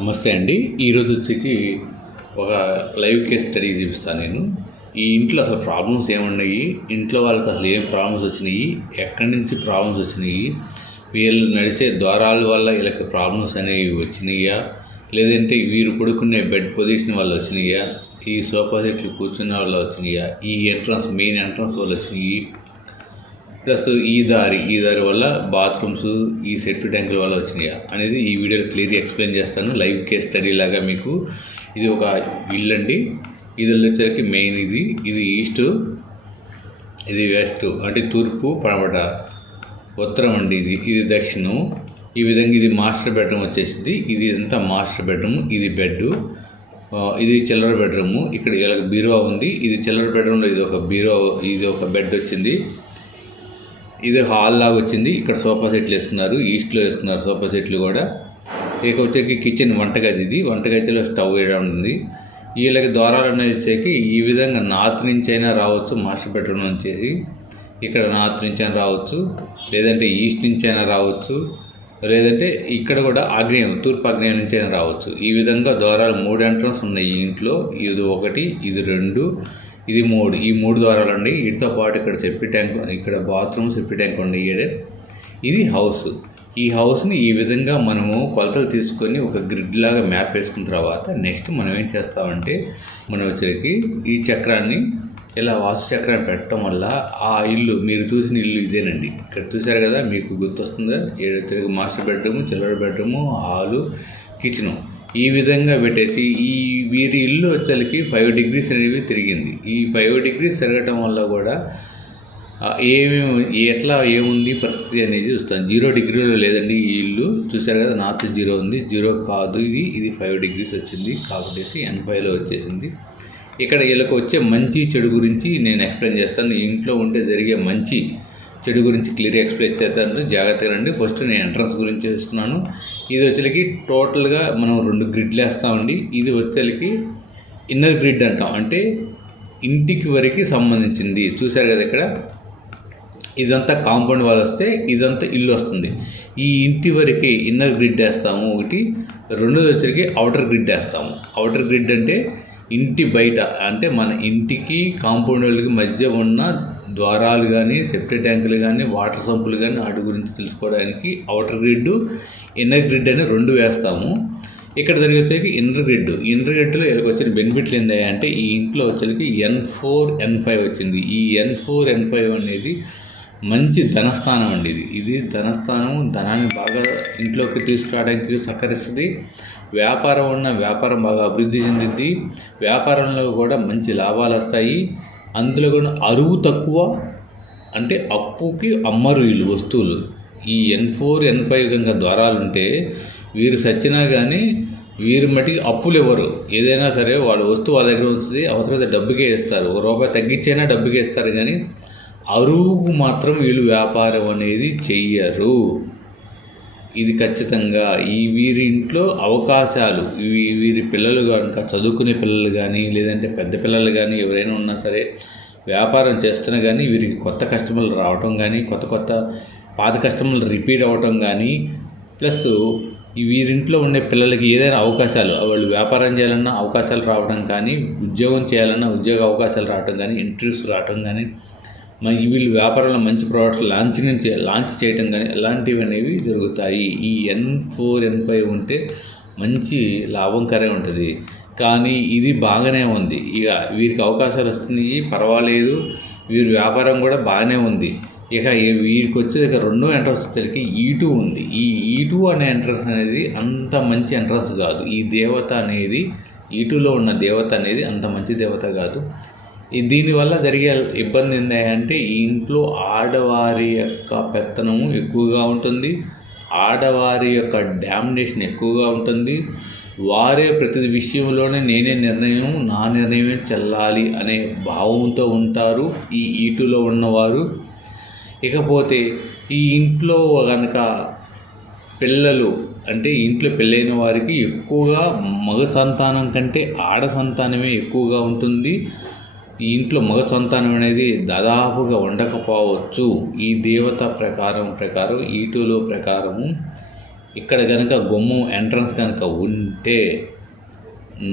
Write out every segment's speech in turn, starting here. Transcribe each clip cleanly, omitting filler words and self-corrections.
నమస్తే అండి. ఈరోజు వచ్చేకి ఒక లైవ్ కేస్ స్టడీ చూపిస్తాను నేను. ఈ ఇంట్లో అసలు ప్రాబ్లమ్స్ ఏమున్నాయి, ఇంట్లో వాళ్ళకి అసలు ఏం ప్రాబ్లమ్స్ వచ్చినాయి, ఎక్కడి నుంచి ప్రాబ్లమ్స్ వచ్చినాయి, వీళ్ళు నడిచే ద్వారాల వల్ల వీళ్ళకి ప్రాబ్లమ్స్ అనేవి వచ్చినాయా, లేదంటే వీరు పడుకునే బెడ్ పొజిషన్ వల్ల వచ్చినాయా, ఈ సోఫా సెట్లు కూర్చున్న వల్ల వచ్చినాయా, ఈ మెయిన్ ఎంట్రన్స్ వల్ల వచ్చినాయి, ప్లస్ ఈ దారి వల్ల బాత్రూమ్స్ ఈ సెట్ ట్యాంకుల వల్ల వచ్చినాయా అనేది ఈ వీడియోలో క్లియర్గా ఎక్స్ప్లెయిన్ చేస్తాను. లైవ్ కేస్ స్టడీ లాగా మీకు. ఇది ఒక ఇల్లు అండి. ఇది వచ్చేసరికి మెయిన్ ఇది ఈస్ట్, ఇది వెస్ట్, అంటే తూర్పు పడమట, ఉత్తరం అండి. ఇది దక్షిణం. ఈ విధంగా ఇది మాస్టర్ బెడ్రూమ్ వచ్చేసింది. ఇది అంతా మాస్టర్ బెడ్రూమ్. ఇది బెడ్, ఇది చిల్లర బెడ్రూము. ఇక్కడ ఇలా బీరువా ఉంది. ఇది చిల్లర బెడ్రూమ్లో ఇది ఒక బెడ్ వచ్చింది. ఇది హాల్ లాగా వచ్చింది. ఇక్కడ సోఫా సెట్లు వేసుకున్నారు, ఈస్ట్లో వేసుకున్నారు సోఫా సెట్లు కూడా. ఇక వచ్చేకి కిచెన్, వంటగదిలో స్టవ్ వేయడం ఉంది. వీళ్ళకి ద్వారాలు అనేది వచ్చేకి ఈ విధంగా నార్త్ నుంచి అయినా రావచ్చు, మాస్టర్ బెడ్రూమ్ నుంచి ఇక్కడ నార్త్ నుంచి అయినా రావచ్చు, లేదంటే ఈస్ట్ నుంచి అయినా రావచ్చు, లేదంటే ఇక్కడ కూడా తూర్పు ఆగ్నేయం నుంచి అయినా రావచ్చు. ఈ విధంగా ద్వారాలు 3 ఎంట్రన్స్ ఉన్నాయి ఈ ఇంట్లో. ఇది 1, ఇది 2, ఇది 3. ఈ 3 ద్వారాలు అండి. వీటితో పాటు ఇక్కడ సెప్టీ ట్యాంక్, ఇక్కడ బాత్రూమ్, సెప్టీ ట్యాంక్ ఉంది. ఇది హౌస్. ఈ హౌస్ని ఈ విధంగా మనము కొలతలు తీసుకొని ఒక గ్రిడ్ లాగా మ్యాప్ వేసుకున్న తర్వాత నెక్స్ట్ మనం ఏం చేస్తామంటే, మనం వచ్చేకి ఈ చక్రాన్ని ఇలా వాస్తు చక్రాన్ని పెట్టడం వల్ల ఆ ఇల్లు, మీరు చూసిన ఇల్లు ఇదేనండి. ఇక్కడ చూసారు కదా, మీకు గుర్తొస్తుందా? మాస్టర్ బెడ్రూము, చిల్లర బెడ్రూము, హాలు, కిచెను ఈ విధంగా పెట్టేసి వీరి ఇల్లు వచ్చేసరికి 5 degrees అనేవి తిరిగింది. ఈ 5 degrees తిరగటం వల్ల కూడా ఏముంది పరిస్థితి అనేది చూస్తాను. 0 degrees లేదండి ఈ ఇల్లు. చూసారు కదా, నార్త్ 0 ఉంది, 0 కాదు, ఇది 5 degrees వచ్చింది కాబట్టి N5లో వచ్చేసింది. ఇక్కడ వీళ్ళకి వచ్చే మంచి చెడు గురించి నేను ఎక్స్ప్లెయిన్ చేస్తాను. ఇంట్లో ఉంటే జరిగే మంచి చెడు గురించి క్లియర్గా ఎక్స్ప్లెయిన్ చేస్తాను, జాగ్రత్తగా రండి. ఫస్ట్ నేను ఎంట్రన్స్ గురించి చేస్తున్నాను. ఇది వచ్చేకి టోటల్గా మనం 2 గ్రిడ్లు వేస్తామండి. ఇది వచ్చేకి ఇన్నర్ గ్రిడ్ అంటాం, అంటే ఇంటికి వరకు సంబంధించింది. చూసారు కదా, ఇక్కడ ఇదంతా కాంపౌండ్ వాల్ వస్తే ఇదంతా ఇల్లు వస్తుంది. ఈ ఇంటి వరకు ఇన్నర్ గ్రిడ్ వేస్తాము ఒకటి. రెండోది వచ్చేకి అవుటర్ గ్రిడ్ వేస్తాము. అవుటర్ గ్రిడ్ అంటే ఇంటి బయట, అంటే మన ఇంటికి కాంపౌండ్ వాళ్ళకి మధ్య ఉన్న ద్వారాలు కానీ, సెప్టీ ట్యాంకులు కానీ, వాటర్ సంపులు కానీ, వాటి గురించి తెలుసుకోవడానికి అవుటర్ గ్రిడ్, ఇన్నర్ గ్రిడ్ అని 2 వేస్తాము. ఇక్కడ వచ్చేకి ఇన్నర్ గ్రిడ్లో వీళ్ళకి వచ్చిన బెనిఫిట్లు ఏంటంటే, ఈ ఇంట్లో వచ్చేకి N4 N5 వచ్చింది. ఈ N4 N5 అనేది మంచి ధనస్థానం అండి. ఇది ధనస్థానం. ధనాన్ని బాగా ఇంట్లోకి తీసుకురావడానికి సహకరిస్తుంది. వ్యాపారం బాగా అభివృద్ధి చెందింది. వ్యాపారంలో కూడా మంచి లాభాలు వస్తాయి. అందులో కూడా అరువు తక్కువ, అంటే అప్పుకి అమ్మరు వీళ్ళు వస్తువులు. ఈ N4 N5 కనుక ద్వారాలు ఉంటే వీరు సచ్చినా కానీ వీరు మట్టికి అప్పులు ఇవ్వరు. ఏదైనా సరే వాళ్ళ వస్తువు వాళ్ళ దగ్గర వస్తుంది, అవసరమైతే డబ్బుకే ఇస్తారు, ₹1 తగ్గించైనా డబ్బుకే ఇస్తారు, కానీ అరువుకు మాత్రం వీళ్ళు వ్యాపారం అనేది చెయ్యరు. ఇది ఖచ్చితంగా వీరి ఇంట్లో అవకాశాలు, వీరి పిల్లలు కనుక చదువుకునే పిల్లలు కానీ, లేదంటే పెద్ద పిల్లలు కానీ ఎవరైనా ఉన్నా సరే వ్యాపారం చేస్తున్నా కానీ వీరికి కొత్త కస్టమర్లు రావటం కానీ, కొత్త పాత కస్టమర్లు రిపీట్ అవ్వటం కానీ, ప్లస్ వీరింట్లో ఉండే పిల్లలకి ఏదైనా అవకాశాలు, వాళ్ళు వ్యాపారం చేయాలన్నా అవకాశాలు రావడం కానీ, ఉద్యోగం చేయాలన్నా ఉద్యోగ అవకాశాలు రావటం కానీ, ఇంటర్వ్యూస్ రావటం కానీ, వీళ్ళు వ్యాపారంలో మంచి ప్రోడక్ట్ లాంచ్ చేయటం కానీ, ఇలాంటివి అనేవి జరుగుతాయి. ఈ N4 N5 ఉంటే మంచి లాభంకరంగా ఉంటుంది. కానీ ఇది బాగానే ఉంది. ఇక వీరికి అవకాశాలు వస్తున్నాయి, పర్వాలేదు, వీరి వ్యాపారం కూడా బాగానే ఉంది. ఇక వీరికి వచ్చేది 2వ ఎంట్రన్స్ వచ్చేసరికి E2 ఉంది. ఈ E2 అనే ఎంట్రన్స్ అనేది అంత మంచి ఎంట్రన్స్ కాదు. ఈ దేవత అనేది, E2లో ఉన్న దేవత అనేది అంత మంచి దేవత కాదు. దీనివల్ల జరిగే ఇబ్బంది ఏంటంటే, ఈ ఇంట్లో ఆడవారి యొక్క పెత్తనము ఎక్కువగా ఉంటుంది, ఆడవారి యొక్క డామినేషన్ ఎక్కువగా ఉంటుంది. వారే ప్రతి విషయంలోనే నా నిర్ణయమే చెల్లాలి అనే భావంతో ఉంటారు ఈ E2లో ఉన్నవారు. ఇకపోతే ఈ ఇంట్లో కనుక పిల్లలు, అంటే ఇంట్లో పెళ్ళైన వారికి ఎక్కువగా మగ సంతానం కంటే ఆడ సంతానమే ఎక్కువగా ఉంటుంది. ఈ ఇంట్లో మగ సంతానం అనేది దాదాపుగా ఉండకపోవచ్చు. ఈ దేవత ప్రకారం E2లో ప్రకారము ఇక్కడ కనుక గుమ్మం ఎంట్రన్స్ కనుక ఉంటే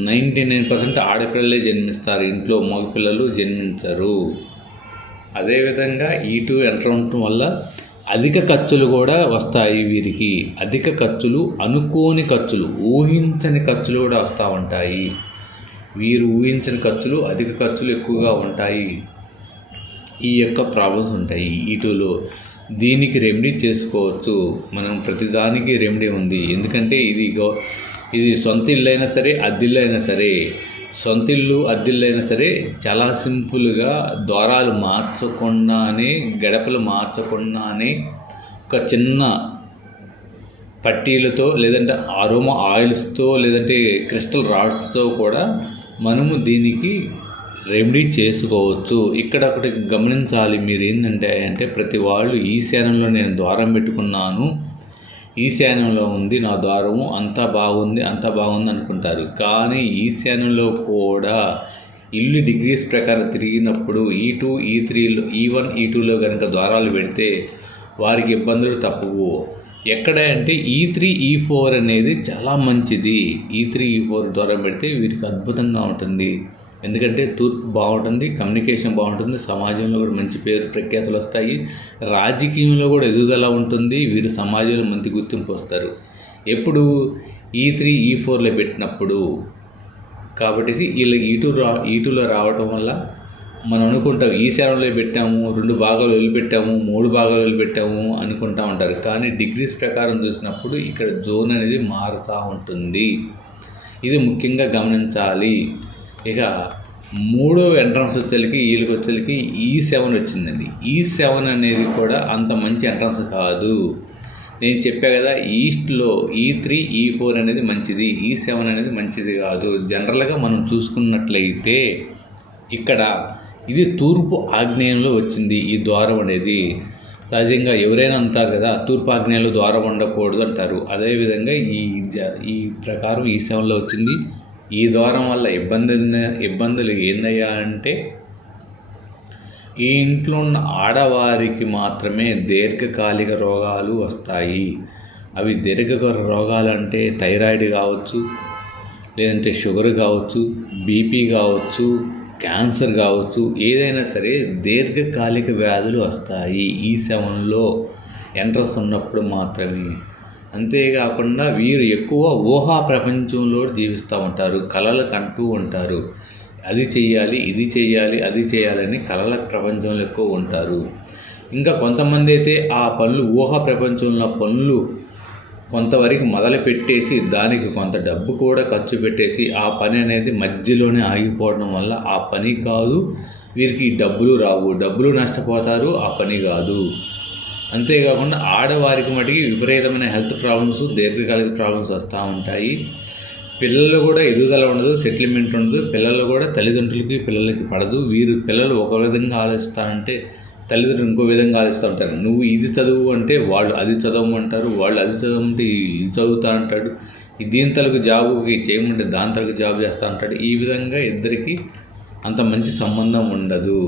99% ఆడపిల్లలే జన్మిస్తారు, ఇంట్లో మగపిల్లలు జన్మించరు. అదేవిధంగా E2 ఎంటర్ ఉండటం వల్ల అధిక ఖర్చులు కూడా వస్తాయి వీరికి. అధిక ఖర్చులు, అనుకోని ఖర్చులు, ఊహించని ఖర్చులు కూడా వస్తూ ఉంటాయి. వీరు ఊహించని ఖర్చులు, అధిక ఖర్చులు ఎక్కువగా ఉంటాయి. ఈ యొక్క ప్రాబ్లమ్స్ ఉంటాయి E2లో. దీనికి రెమెడీ చేసుకోవచ్చు మనం. ప్రతిదానికి రెమెడీ ఉంది. ఎందుకంటే ఇది సొంత ఇల్లు అయినా సరే, అద్దిల్లు అయినా సరే, సొంత ఇల్లు అద్దిల్లు అయినా సరే చాలా సింపుల్గా ద్వారాలు మార్చకుండానే, గడపలు మార్చకుండానే ఒక చిన్న పట్టీలతో, లేదంటే అరోమా ఆయిల్స్తో, లేదంటే క్రిస్టల్ రాడ్స్తో కూడా మనము దీనికి రెమెడీ చేసుకోవచ్చు. ఇక్కడ ఒకటి గమనించాలి మీరు ఏంటంటే ప్రతి వాళ్ళు ఈశాన్యంలో నేను ద్వారం పెట్టుకున్నాను, ఈశాన్యంలో ఉంది నా ద్వారము, అంతా బాగుంది అనుకుంటారు. కానీ ఈశాన్యంలో కూడా ఇల్లు డిగ్రీస్ ప్రకారం తిరిగినప్పుడు E2, E3లో, E1, E2లో కనుక ద్వారాలు పెడితే వారికి ఇబ్బందులు తప్పవు. ఎక్కడ అంటే E3, E4 అనేది చాలా మంచిది. E3, E4 ద్వారం పెడితే వీరికి అద్భుతంగా ఉంటుంది. ఎందుకంటే తూర్పు బాగుంటుంది, కమ్యూనికేషన్ బాగుంటుంది, సమాజంలో కూడా మంచి పేరు ప్రఖ్యాతులు వస్తాయి, రాజకీయంలో కూడా ఎదుగుదల ఉంటుంది, వీరు సమాజంలో మంచి గుర్తింపు వస్తారు ఎప్పుడు E3, E4లో పెట్టినప్పుడు. కాబట్టి వీళ్ళు E2లో రావటం వల్ల మనం అనుకుంటాం ఈశాన్యంలో పెట్టాము, 2 భాగాలు వదిలిపెట్టాము, 3 భాగాలు వదిలిపెట్టాము అనుకుంటూ ఉంటారు. కానీ డిగ్రీస్ ప్రకారం చూసినప్పుడు ఇక్కడ జోన్ అనేది మారుతూ ఉంటుంది. ఇది ముఖ్యంగా గమనించాలి. ఇక 3వ ఎంట్రన్స్ వీళ్ళకి వచ్చేసరికి E7 వచ్చిందండి. E7 అనేది కూడా అంత మంచి ఎంట్రన్స్ కాదు. నేను చెప్పా కదా, ఈస్ట్లో E3, E4 అనేది మంచిది, E7 అనేది మంచిది కాదు. జనరల్గా మనం చూసుకున్నట్లయితే ఇక్కడ ఇది తూర్పు ఆగ్నేయంలో వచ్చింది ఈ ద్వారం అనేది. సహజంగా ఎవరైనా అంటారు కదా, తూర్పు ఆగ్నేయంలో ద్వారం ఉండకూడదు అంటారు. అదేవిధంగా ఈ ప్రకారం E7లో వచ్చింది. ఈ ద్వారం వల్ల ఇబ్బందులు ఏందయ్యా అంటే, ఈ ఇంట్లో ఉన్న ఆడవారికి మాత్రమే దీర్ఘకాలిక రోగాలు వస్తాయి. అవి దీర్ఘకాలిక రోగాలు అంటే థైరాయిడ్ కావచ్చు, లేదంటే షుగర్ కావచ్చు, బీపీ కావచ్చు, క్యాన్సర్ కావచ్చు, ఏదైనా సరే దీర్ఘకాలిక వ్యాధులు వస్తాయి E7లో ఎంట్రన్స్ ఉన్నప్పుడు మాత్రమే. అంతేకాకుండా వీరు ఎక్కువ ఊహా ప్రపంచంలో జీవిస్తూ ఉంటారు, కలలు కంటూ ఉంటారు. అది చెయ్యాలి, ఇది చెయ్యాలి, అది చేయాలని కలల ప్రపంచంలో ఎక్కువ ఉంటారు. ఇంకా కొంతమంది అయితే ఆ పనులు, ఊహా ప్రపంచంలో పనులు కొంతవరకు మొదలు పెట్టేసి దానికి కొంత డబ్బు కూడా ఖర్చు పెట్టేసి ఆ పని అనేది మధ్యలోనే ఆగిపోవడం వల్ల ఆ పని కాదు, వీరికి డబ్బులు రావు, డబ్బులు నష్టపోతారు, ఆ పని కాదు. అంతేకాకుండా ఆడవారికి మటుకి విపరీతమైన హెల్త్ ప్రాబ్లమ్స్, దీర్ఘకాలిక ప్రాబ్లమ్స్ వస్తూ ఉంటాయి. పిల్లలు కూడా ఎదుగుదల ఉండదు, సెటిల్మెంట్ ఉండదు. పిల్లలు కూడా తల్లిదండ్రులకి పిల్లలకి పడదు. పిల్లలు ఒక విధంగా ఆలోచిస్తారంటే తల్లిదండ్రులు ఇంకో విధంగా ఆలోచిస్తూ ఉంటారు. నువ్వు ఇది చదువు అంటే వాళ్ళు అది చదవమంటారు, వాళ్ళు అది చదవమంటే ఇది చదువుతా అంటాడు, దీని తలకు జాబుకి చేయమంటే దాని తలకు జాబ్ చేస్తూ అంటాడు. ఈ విధంగా ఇద్దరికి అంత మంచి సంబంధం ఉండదు.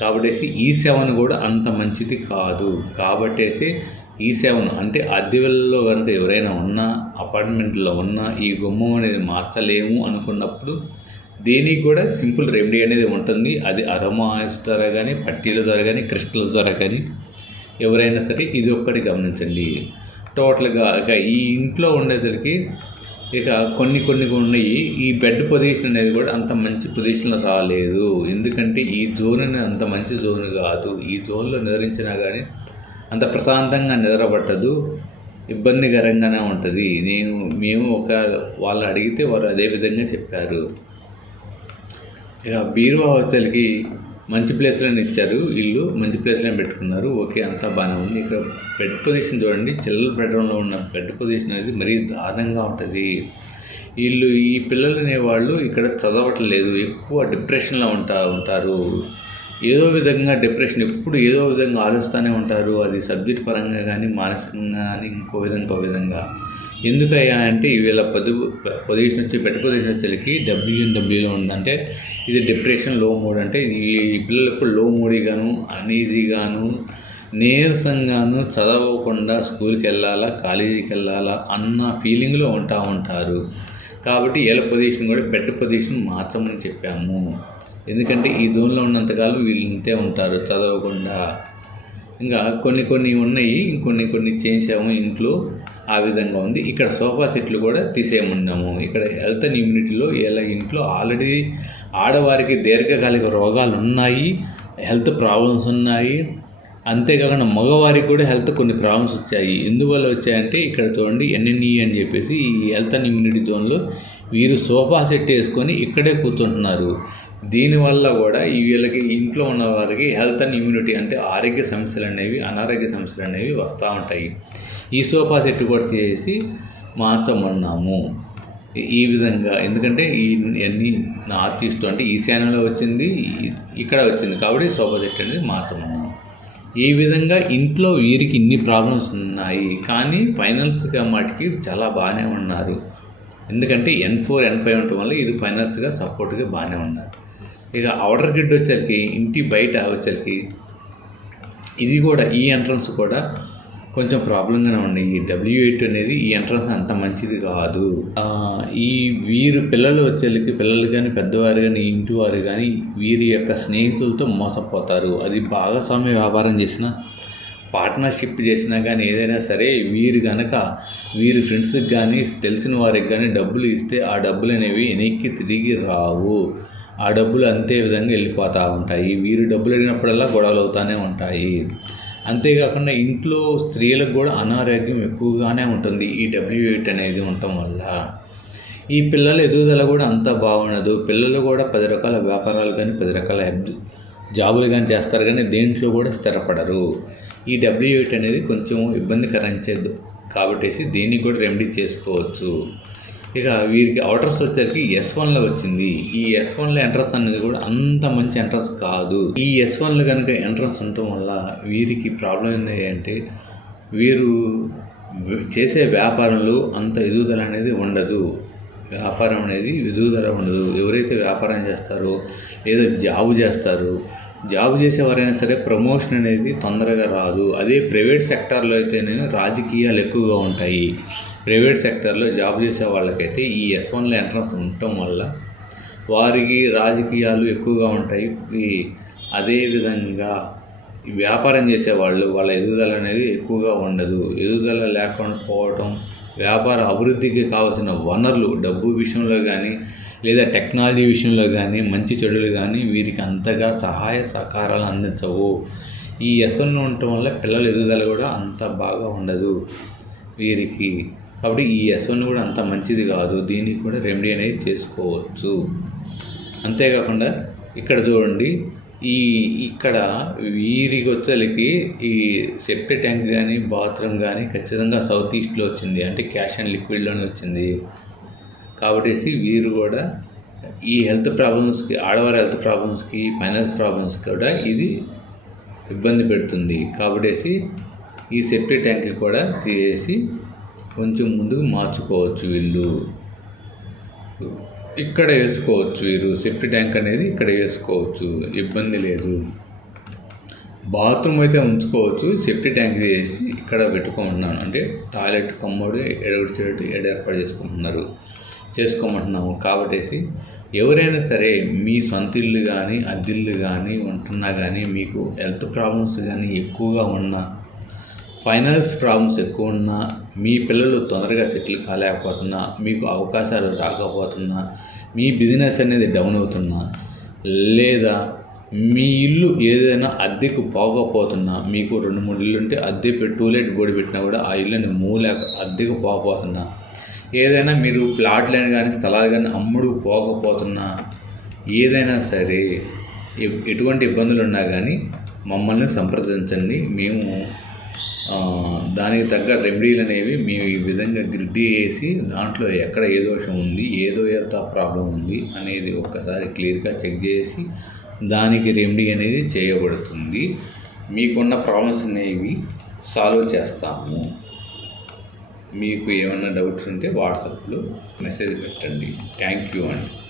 కాబట్టేసి E7 కూడా అంత మంచిది కాదు. కాబట్టేసి E7 అంటే అద్దెల్లో కనుక ఎవరైనా ఉన్నా, అపార్ట్మెంట్లో ఉన్నా ఈ గుమ్మం అనేది మార్చలేము అనుకున్నప్పుడు దీనికి కూడా సింపుల్ రెమెడీ అనేది ఉంటుంది. అది అరోమా ఆయిల్స్ ద్వారా కానీ, పట్టీల ద్వారా కానీ, క్రిస్టల్ ద్వారా కానీ ఎవరైనా సరే ఇది ఒక్కటి గమనించండి. టోటల్గా ఇక ఈ ఇంట్లో ఉండేసరికి ఇక కొన్ని ఉన్నాయి. ఈ బెడ్ పొజిషన్ అనేది కూడా అంత మంచి పొజిషన్లో రాలేదు. ఎందుకంటే ఈ జోన్ అనేది అంత మంచి జోన్ కాదు. ఈ జోన్లో నిద్రించినా కానీ అంత ప్రశాంతంగా నిద్రపట్టదు, ఇబ్బందికరంగానే ఉంటుంది. మేము వాళ్ళు అడిగితే వారు అదే విధంగా చెప్పారు. ఇక బీరువా వచ్చేసరికి మంచి ప్లేస్లోనే ఇచ్చారు, ఇల్లు మంచి ప్లేస్లోనే పెట్టుకున్నారు. ఓకే, అంతా బాగానే ఉంది. ఇక్కడ బెడ్ పొజిషన్ చూడండి, చిల్లర బెడ్రూమ్లో ఉన్న బెడ్ పొజిషన్ అనేది మరీ దారుణంగా ఉంటుంది. ఈ పిల్లలు అనేవాళ్ళు ఇక్కడ చదవట్లేదు, ఎక్కువ డిప్రెషన్లో ఉంటారు. ఏదో విధంగా డిప్రెషన్, ఎప్పుడు ఏదో విధంగా ఆలోచిస్తూనే ఉంటారు. అది సబ్జెక్ట్ పరంగా కానీ, మానసికంగా కానీ, ఇంకో విధంగా. ఎందుకయ్యా అంటే వీళ్ళ పొజిషన్ వచ్చి బెడ్ పొజిషన్ వచ్చేకి WNWలో ఉందంటే ఇది డిప్రెషన్, లో మూడ్. అంటే ఈ పిల్లలకు లో మూడీగాను, అన్ఈజీగాను, నీరసంగాను చదవకుండా స్కూల్కి వెళ్ళాలా కాలేజీకి వెళ్ళాలా అన్న ఫీలింగ్లో ఉంటారు. కాబట్టి వీళ్ళ పొజిషన్ కూడా బెడ్ పొజిషన్ మార్చమని చెప్పాము. ఎందుకంటే ఈ జోన్లో ఉన్నంతకాలం వీళ్ళు ఇంతే ఉంటారు చదవకుండా. ఇంకా కొన్ని ఉన్నాయి, కొన్ని చేసాము ఇంట్లో. ఆ విధంగా ఉంది. ఇక్కడ సోఫా సెట్లు కూడా తీసేయమన్నాము. ఇక్కడ హెల్త్ అండ్ ఇమ్యూనిటీలో వీళ్ళ ఇంట్లో ఆల్రెడీ ఆడవారికి దీర్ఘకాలిక రోగాలు ఉన్నాయి, హెల్త్ ప్రాబ్లమ్స్ ఉన్నాయి. అంతేకాకుండా మగవారికి కూడా కొన్ని ప్రాబ్లమ్స్ వచ్చాయి. ఎందువల్ల వచ్చాయంటే ఇక్కడ చూడండి NNE అని చెప్పేసి ఈ హెల్త్ అండ్ ఇమ్యూనిటీ జోన్లో వీరు సోఫా సెట్ వేసుకొని ఇక్కడే కూర్చుంటున్నారు. దీనివల్ల కూడా వీళ్ళకి ఇంట్లో ఉన్న వారికి హెల్త్ అండ్ ఇమ్యూనిటీ అంటే ఆరోగ్య సమస్యలు అనేవి అనారోగ్య సమస్యలు అనేవి వస్తూ ఉంటాయి. ఈ సోఫా సెట్ కూడా చేసి మార్చమన్నాము. ఈ విధంగా ఎందుకంటే అన్ని నార్త్ ఈస్ట్ అంటే ఈశాన్యంలో వచ్చింది, ఇక్కడ వచ్చింది కాబట్టి సోఫా సెట్ అనేది మార్చమన్నాము. ఈ విధంగా ఇంట్లో వీరికి ఇన్ని ప్రాబ్లమ్స్ ఉన్నాయి, కానీ ఫైనాన్స్గా మటుకి చాలా బాగానే ఉన్నారు. ఎందుకంటే N4 N5 ఉండటం వల్ల ఇది ఫైనాన్స్గా సపోర్ట్గా బాగానే ఉన్నారు. ఇక అవుటర్ గిడ్ వచ్చరికి ఇంటి బయట వచ్చరికి ఇది కూడా ఈ ఎంట్రన్స్ కూడా కొంచెం ప్రాబ్లంగానే ఉన్నాయి. ఈ W8 అనేది ఈ ఎంట్రన్స్ అంత మంచిది కాదు. వీరు పిల్లలు కానీ పెద్దవారు కానీ ఇంటి వారు కానీ వీరి యొక్క స్నేహితులతో మోసపోతారు. అది భాగస్వామ్య వ్యాపారం చేసినా పార్ట్నర్షిప్ చేసినా కానీ ఏదైనా సరే వీరి ఫ్రెండ్స్కి కానీ తెలిసిన వారికి కానీ డబ్బులు ఇస్తే ఆ డబ్బులు అనేవి వెనక్కి తిరిగి రావు. ఆ డబ్బులు అంతే విధంగా వెళ్ళిపోతూ ఉంటాయి. వీరు డబ్బులు అడిగినప్పుడల్లా గొడవలు అవుతూనే ఉంటాయి. అంతేకాకుండా ఇంట్లో స్త్రీలకు కూడా అనారోగ్యం ఎక్కువగానే ఉంటుంది ఈ W8 అనేది ఉండటం వల్ల. ఈ పిల్లల ఎదుగుదల కూడా అంత బాగుండదు. పిల్లలు కూడా 10 రకాల వ్యాపారాలు కానీ 10 రకాల జాబులు కానీ చేస్తారు, కానీ దేంట్లో కూడా స్థిరపడరు. ఈ W8 అనేది కొంచెం ఇబ్బందికరించేది కాబట్టి దీన్ని కూడా రెమెడీ చేసుకోవచ్చు. ఇక వీరికి అవుటర్స్ వచ్చేసరికి S1లో వచ్చింది. ఈ S1లో ఎంట్రన్స్ అనేది కూడా అంత మంచి ఎంట్రన్స్ కాదు. ఈ S1లో కనుక ఎంట్రన్స్ ఉండటం వల్ల వీరికి ప్రాబ్లం ఏంటంటే వీరు చేసే వ్యాపారంలో అంత ఎదుగుదల అనేది ఉండదు. వ్యాపారం అనేది ఎదుగుదల ఉండదు. ఎవరైతే వ్యాపారం చేస్తారో లేదా జాబ్ చేసేవారైనా సరే ప్రమోషన్ అనేది తొందరగా రాదు. అదే ప్రైవేట్ సెక్టార్లో అయితేనే రాజకీయాలు ఎక్కువగా ఉంటాయి. ప్రైవేట్ సెక్టార్లో జాబ్ చేసే వాళ్ళకైతే ఈ S1లో ఎంట్రన్స్ ఉండటం వల్ల వారికి రాజకీయాలు ఎక్కువగా ఉంటాయి. అదేవిధంగా వ్యాపారం చేసేవాళ్ళు వాళ్ళ ఎదుగుదల అనేది ఎక్కువగా ఉండదు. ఎదుగుదల లేకుండా పోవటం, వ్యాపార అభివృద్ధికి కావాల్సిన వనరులు డబ్బు విషయంలో కానీ లేదా టెక్నాలజీ విషయంలో కానీ మంచి చెడులు కానీ వీరికి అంతగా సహాయ సహకారాలు అందించవు. ఈ S1లో ఉండటం వల్ల పిల్లల ఎదుగుదల కూడా అంత బాగా ఉండదు వీరికి. కాబట్టి ఈ S1 కూడా అంత మంచిది కాదు. దీనికి కూడా రెమెడీ అనేది చేసుకోవచ్చు. అంతేకాకుండా ఇక్కడ చూడండి, ఇక్కడ వీరికి వచ్చేకి ఈ సెప్టిక్ ట్యాంక్ కానీ బాత్రూమ్ కానీ ఖచ్చితంగా సౌత్ ఈస్ట్లో వచ్చింది, అంటే క్యాష్ అండ్ లిక్విడ్లోనే వచ్చింది. కాబట్టి వీరు కూడా ఈ హెల్త్ ప్రాబ్లమ్స్కి, ఆడవారి హెల్త్ ప్రాబ్లమ్స్కి, ఫైనాన్స్ ప్రాబ్లమ్స్కి కూడా ఇది ఇబ్బంది పెడుతుంది. కాబట్టి ఈ సెప్టిక్ ట్యాంక్ కూడా తీసేసి కొంచెం ముందుకు మార్చుకోవచ్చు. వీళ్ళు ఇక్కడ వేసుకోవచ్చు. వీరు సెప్టిక్ ట్యాంక్ అనేది ఇక్కడ వేసుకోవచ్చు, ఇబ్బంది లేదు. బాత్రూమ్ అయితే ఉంచుకోవచ్చు, సెప్టిక్ ట్యాంక్ చేసి ఇక్కడ పెట్టుకుంటున్నాను. అంటే టాయిలెట్ కమ్మోడు ఏర్పాటు చేసుకోమంటున్నాము. కాబట్టి ఎవరైనా సరే మీ సొంత ఇల్లు కానీ అద్దెల్లు కానీ ఉంటున్నా కానీ మీకు హెల్త్ ప్రాబ్లమ్స్ కానీ ఎక్కువగా ఉన్నా, ఫైనాన్స్ ప్రాబ్లమ్స్ ఎక్కువ ఉన్నా, మీ పిల్లలు తొందరగా సెటిల్ కాలేకపోతున్నా, మీకు అవకాశాలు రాకపోతున్నా, మీ బిజినెస్ అనేది డౌన్ అవుతున్నా, లేదా మీ ఇల్లు ఏదైనా అద్దెకు పోకపోతున్నా, మీకు 2-3 ఇల్లు ఉంటే అద్దె టూలెట్ బోర్డు పెట్టినా కూడా ఆ ఇల్లుని అద్దెకు పోకపోతున్నా, ఏదైనా మీరు ప్లాట్లను కానీ స్థలాలు కానీ అమ్ముడు పోకపోతున్నా, ఏదైనా సరే ఎటువంటి ఇబ్బందులు ఉన్నా కానీ మమ్మల్ని సంప్రదించండి. మేము దానికి తగ్గ రెమెడీలు అనేవి మేము ఈ విధంగా గ్రిడ్డి వేసి దాంట్లో ఎక్కడ ఏ దోషం ఉంది, ఏదో ప్రాబ్లం ఉంది అనేది ఒక్కసారి క్లియర్గా చెక్ చేసి దానికి రెమెడీ అనేది చేయబడుతుంది. మీకున్న ప్రాబ్లమ్స్ అనేవి సాల్వ్ చేస్తాము. మీకు ఏమైనా డౌట్స్ ఉంటే వాట్సాప్లో మెసేజ్ పెట్టండి. థ్యాంక్ యూ అండి.